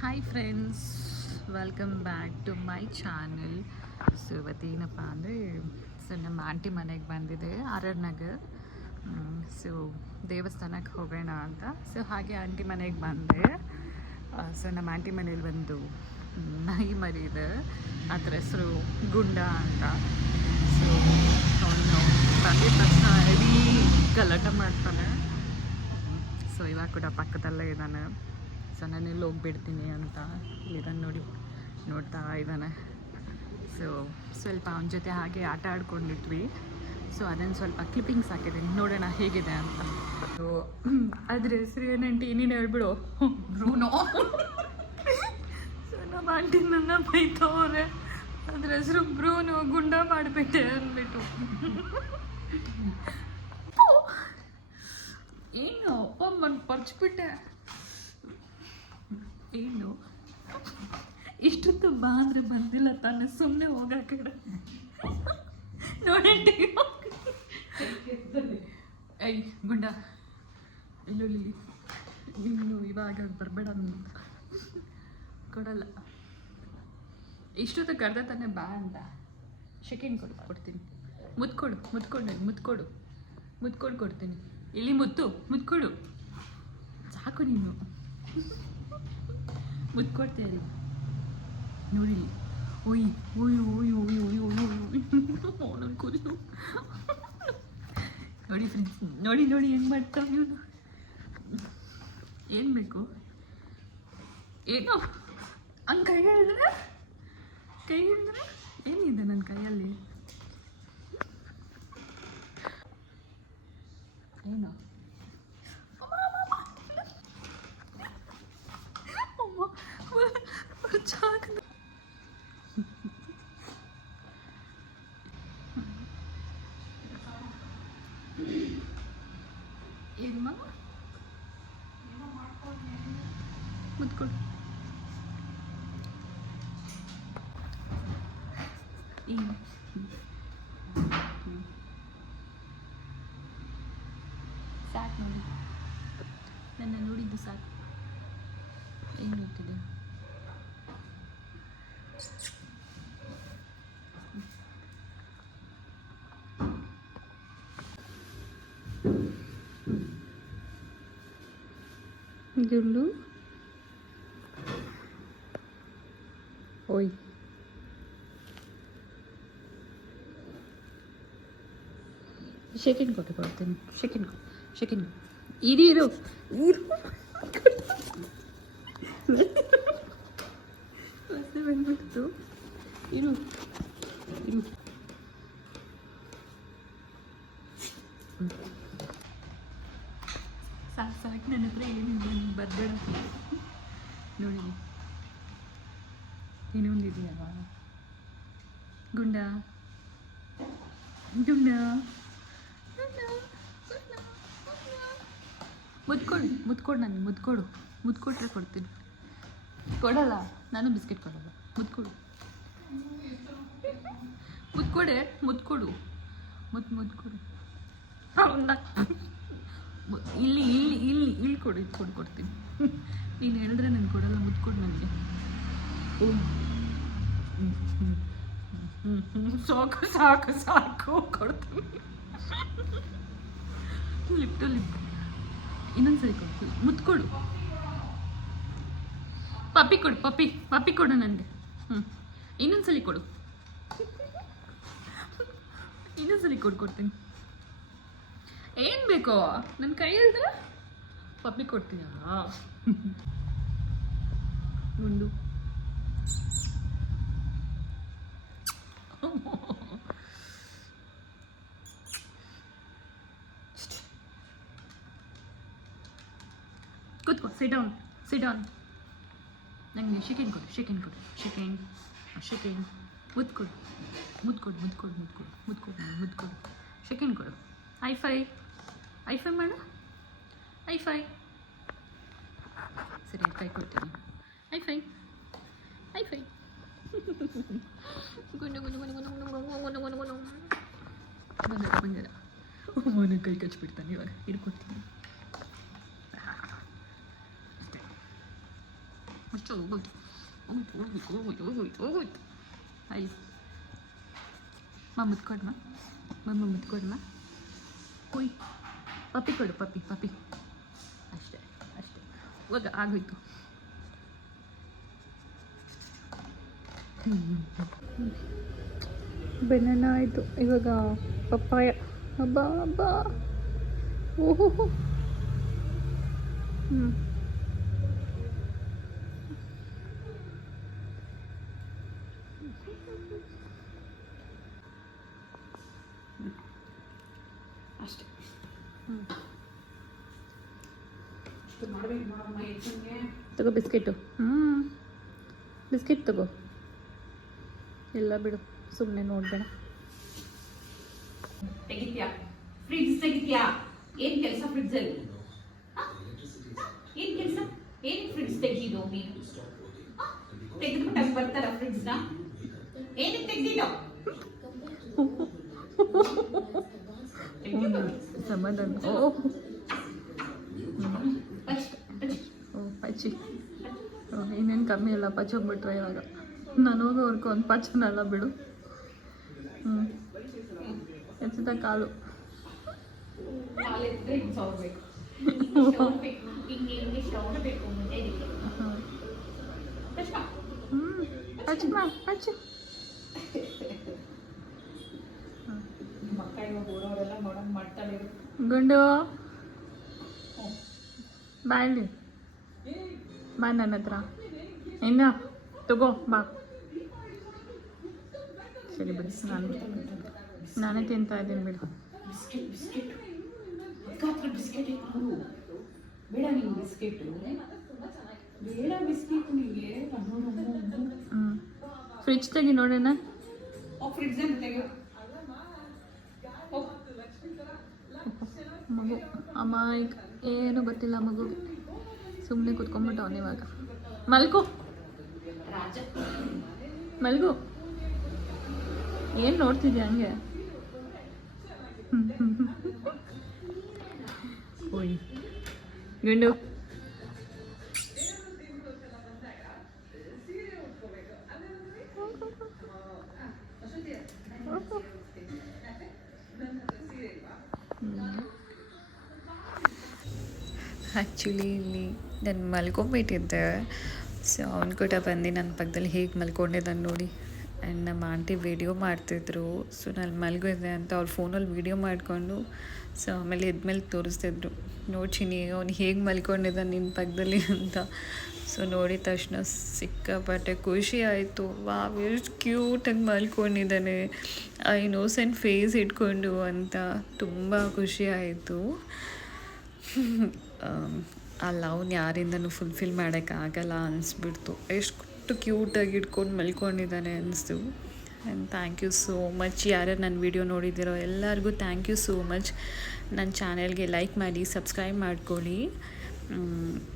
Hi friends, welcome back to my channel. So ಇವತ್ತೇನಪ್ಪ ಅಂದರೆ ನಮ್ಮ ಆಂಟಿ ಮನೆಗೆ ಬಂದಿದೆ ಆರ್ ನಗರ್. ಸೊ ದೇವಸ್ಥಾನಕ್ಕೆ ಹೋಗೋಣ ಅಂತ. ಸೊ ಹಾಗೆ ಆಂಟಿ ಮನೆಗೆ ಬಂದೆ. ಸೊ ನಮ್ಮ ಆಂಟಿ ಮನೇಲಿ ಬಂದು ನಾಯಿ ಮರಿ ಇದೆ, ಅದ್ರ ಹೆಸರು ಗುಂಡ ಅಂತ. ಸೊ ಅವನು ಬಂದಿದ ತಕ್ಷಣ ಇಡೀ ಗಲಾಟ ಮಾಡ್ತಾನೆ. ಸೊ ಇವಾಗ ಕೂಡ ಪಕ್ಕದಲ್ಲೇ ಇದ್ದಾನೆ. ಸೊ ನಾನು ಎಲ್ಲಿ ಹೋಗ್ಬಿಡ್ತೀನಿ ಅಂತ ಇಲ್ಲಿದ್ದಾನೆ ನೋಡಿ, ನೋಡ್ತಾ ಇದ್ದಾನೆ. ಸೊ ಸ್ವಲ್ಪ ಅವನ ಜೊತೆ ಹಾಗೆ ಆಟ ಆಡ್ಕೊಂಡಿದ್ವಿ. ಸೊ ಅದನ್ನು ಸ್ವಲ್ಪ ಕ್ಲಿಪ್ಪಿಂಗ್ಸ್ ಹಾಕಿದ್ದೀನಿ, ನೋಡೋಣ ಹೇಗಿದೆ ಅಂತ. ಸೊ ಅದ್ರ ಹೆಸರು ಏನಂಟಿ ನೀನು ಹೇಳ್ಬಿಡು. ಬ್ರೂನೋ. ಸೊ ನಮ್ಮ ಆಂಟಿ ನನ್ನ ಬೈತವ್ರೆ, ಅದ್ರ ಹೆಸರು ಬ್ರೂನೋ, ಗುಂಡ ಮಾಡಿಬಿಟ್ಟೆ ಅಂದ್ಬಿಟ್ಟು. ಏನು ಅಮ್ಮ ಪರ್ಚ್ಬಿಟ್ಟೆ. ಏನು ಇಷ್ಟೊತ್ತು ಬಾ ಅಂದರೆ ಬಂದಿಲ್ಲ ತಾನೆ, ಸುಮ್ಮನೆ ಹೋಗೋ ಕಡೆ ನೋಡಿ. ಐ ಗುಂಡ ಇಲ್ಲಿ ನೀನು ಇವಾಗ ಬರಬೇಡ, ಕೊಡಲ್ಲ. ಇಷ್ಟೊತ್ತು ಕರೆದ ತಾನೆ ಬಾ ಅಂತ. ಸೆಕೆಂಡ್ ಕೊಡ್ತೀನಿ. ಮುತ್ಕೊಡು ಕೊಡ್ತೀನಿ. ಇಲ್ಲಿ ಮುತ್ಕೊಡು ಸಾಕು, ನೀನು ಮುತ್ಕೊಡ್ತೀರಿ ನೋಡಿ. ಓಯ್ ಓಯ್ ಓಯ್ ಓಯ್ ಓಯ್ ಓಯ್ ಓಯ್ ಅವನನ್ನು ಕುರಿತು ನೋಡಿ ಫ್ರೆಂಡ್ಸ್, ನೋಡಿ ಹೆಂಗೆ ಮಾಡ್ತಾವೆ ಇವನು. ಏನು ಬೇಕು? ಏನೋ ಹಂಗೆ ಕೈ ಹೇಳಿದ್ರೆ ಏನಿದೆ ನನ್ನ ಕೈಯಲ್ಲಿ? ಏನೋ ಏನಮ್ಮ ಮುತ್ಕೊಡು. ಏನು ಸಾಕು ನೋಡಿ, ನನ್ನ ನೋಡಿದ್ದು ಸಾಕು. ಏನು ನೋಡ್ತಿದ್ದೆ? ಗುಳ್ಳು ಓಯ್ ಸೆಕೆಂಡ್ ಕೊಡ್ತೀನಿ. ಸೆಕೆಂಡ್ ಇರು ಮತ್ತೆ ಬಂದ್ಬಿಡ್ತು. ಇರು ಸಾಕು ನನ್ನ ಹತ್ರ ಏನಿದೆ, ಬರಬೇಡ ನೋಡಿ. ಇನ್ನೊಂದಿದೆಯಲ್ಲ ಗುಂಡ. ಮುತ್ಕೊಡು ನನಗೆ, ಮುತ್ಕೊಟ್ರೆ ಕೊಡ್ತೀನಿ. ಕೊಡಲ್ಲ, ನಾನು ಬಿಸ್ಕೆಟ್ ಕೊಡಲ್ಲ. ಮುತ್ಕೊಡು ಅವನ್ನ ಇಲ್ಲಿ ಕೊಡ್ತೀನಿ. ನೀನು ಹೇಳಿದ್ರೆ ನಾನು ಕೊಡಲ್ಲ. ಮುತ್ಕೊಡು ನನಗೆ. ಸಾಕು ಕೊಡ್ತೀನಿ. ಲಿಪ್ ಟು ಲಿಪ್ ಇನ್ನೊಂದ್ಸರಿ ಕೊಡ್ತೀನಿ. ಮುತ್ಕೊಡು. ಪಪ್ಪಿ ಕೊಡು ನನಗೆ. ಇನ್ನೊಂದ್ಸಲಿ ಕೊಡು. ಕೊಡ್ತೀನಿ. ಏನು ಬೇಕೋ ನನ್ನ ಕೈ ಹೇಳಿದ್ರೆ ಪಪ್ಪಿ ಕೊಡ್ತೀಯ? ಗುಂಡು ಕೂತ್ಕೋ. Sit down. ನನಗೆ ಸೆಕೆಂಡ್ ಕೊಡು. ಮುತ್ಕೊಡು. ಸೆಕೆಂಡ್ ಕೊಡು. ಐಫೈ ಮಾಡು. ಸರಿ, ಕೈ ಕೊಡ್ತೀನಿ. ಐಫೈ ಬಂಗಾರ ಅವನ ಕೈ ಕಚ್ಬಿಡ್ತಾನೆ. ಇವಾಗ ಹಿಡ್ಕೊಡ್ತೀನಿ. ಅಷ್ಟು ಹೋಗೋದು ಹೋಗೋಯ್ತು ಅಲ್ಲಿ ಮುತ್ಕೊಡ್ಮ ಮುತ್ಕೊಡ್ಮ ಕೊಯ್ ಪಪ್ಪಿ ಕೊಡು ಪಪ್ಪಿ ಅಷ್ಟೇ ಹೋಗ ಆಗೋಯ್ತು. ಬೆನನ ಆಯಿತು, ಇವಾಗ ಪಪ್ಪಾಯ. ಹಬ್ಬ ಓಹೋ ಅಷ್ಟೇ. ತಗೋ ಬಿಸ್ಕೆಟು. ಬಿಸ್ಕೆಟ್ ತಗೋ. ಎಲ್ಲ ಬಿಡು, ಸುಮ್ಮನೆ ನೋಡ್ಬೇಡ. ತೆಗಿತ್ಯಾ ಫ್ರಿಡ್ಜ್ ತೆಗಿತ್ಯಾ? ಏನ್ ಕೆಲಸ ಫ್ರಿಡ್ಜ್ ಅಲ್ಲಿ? ಏನ್ ಕೆಲಸ? ಏನ್ ಫ್ರಿಡ್ಜ್ ತೆಗಿದು ನೀನು? ತೆಗೆದ್ಬಿಟ್ಟು ಬರ್ತಾರ ಫ್ರಿಡ್ಜ್ ನ? ಏನಕ್ಕೆ ತೆಗ್ದಿದ್ದು? ಸಮಾಧಾನ. ಪಚ್ಚಿ ಇನ್ನೇನು ಕಮ್ಮಿ ಇಲ್ಲ, ಪಚ್ಚೋಗ್ಬಿಟ್ರೆ ಇವಾಗ. ನಾನು ಹೋಗೋವರೆಗೂ ಒಂದು ಪಚ್ಚನಲ್ಲ ಬಿಡು. ಎತ್ತಿದ ಕಾಲು ಪಚ್ಚಿ ಗುಂಡು ಬಾಯಲ್ಲಿ ಬಾ ನನ್ನ ಹತ್ರ. ಇನ್ನ ತಗೋ ಬಾ. ಸರಿ ಬಿಡಿ, ನಾನೇ ತಿಂತಾ ಇದ್ದೀನಿ ಬಿಡು. ಫ್ರಿಡ್ಜ್ ತೆಗಿ ನೋಡೋಣ. ಮಗು ಅಮ್ಮ ಈಗ ಏನು ಗೊತ್ತಿಲ್ಲ ಮಗುಗೆ, ಸುಮ್ಮನೆ ಕುತ್ಕೊಂಡ್ಬಿಟ್ಟು ಅವನು. ಇವಾಗ ಮಲ್ಗು. ಏನು ನೋಡ್ತಿದ್ಯಾ ಹಂಗೆ? ಓಯ್ ಗುಂಡು ಆ್ಯಕ್ಚುಲಿ ಇಲ್ಲಿ ನಾನು ಮಲ್ಕೊಂಬಿಟ್ಟಿದ್ದೆ. ಸೊ ಅವ್ನು ಕೂಡ ಬಂದು ನನ್ನ ಪಕ್ಕದಲ್ಲಿ ಹೇಗೆ ಮಲ್ಕೊಂಡಿದ್ದಾನೆ ನೋಡಿ. ಆ್ಯಂಡ್ ನಮ್ಮ ಆಂಟಿ ವೀಡಿಯೋ ಮಾಡ್ತಿದ್ರು. ಸೊ ನಾನು ಮಲ್ಗಿದೆ ಅಂತ ಅವ್ರ ಫೋನಲ್ಲಿ ವೀಡಿಯೋ ಮಾಡಿಕೊಂಡು, ಸೊ ಆಮೇಲೆ ಎದ್ಮೇಲೆ ತೋರಿಸ್ತಿದ್ರು, ನೋಡ್ತೀನಿ ಅವ್ನು ಹೇಗೆ ಮಲ್ಕೊಂಡಿದ್ದಾನೆ ನಿನ್ನ ಪಕ್ಕದಲ್ಲಿ ಅಂತ. ಸೊ ನೋಡಿದ ತಕ್ಷಣ ಸಿಕ್ಕಾಪಟ್ಟೆ ಖುಷಿ ಆಯಿತು. ವಾವ್ ಎಷ್ಟು ಕ್ಯೂಟಾಗಿ ಮಲ್ಕೊಂಡಿದ್ದಾನೆ, ಆ ಇನ್ನೋಸೆಂಟ್ ಫೇಸ್ ಇಟ್ಕೊಂಡು ಅಂತ ತುಂಬ ಖುಷಿ ಆಯಿತು. ಆ ಲವ್ನ ಯಾರಿಂದನೂ ಫುಲ್ಫಿಲ್ ಮಾಡೋಕ್ಕಾಗಲ್ಲ ಅನಿಸ್ಬಿಡ್ತು. ಎಷ್ಟು ಕ್ಯೂಟಾಗಿ ಇಟ್ಕೊಂಡು ಮಲ್ಕೊಂಡಿದ್ದಾನೆ ಅನ್ನಿಸ್ತು. And thank you so much. ಯಾರ್ಯಾರು ನನ್ನ ವೀಡಿಯೋ ನೋಡಿದ್ದೀರೋ ಎಲ್ಲರಿಗೂ ಥ್ಯಾಂಕ್ ಯು ಸೋ ಮಚ್. ನನ್ನ ಚಾನೆಲ್ಗೆ ಲೈಕ್ ಮಾಡಿ, ಸಬ್ಸ್ಕ್ರೈಬ್ ಮಾಡ್ಕೊಳ್ಳಿ.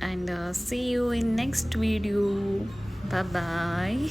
And see you in next video. Bye.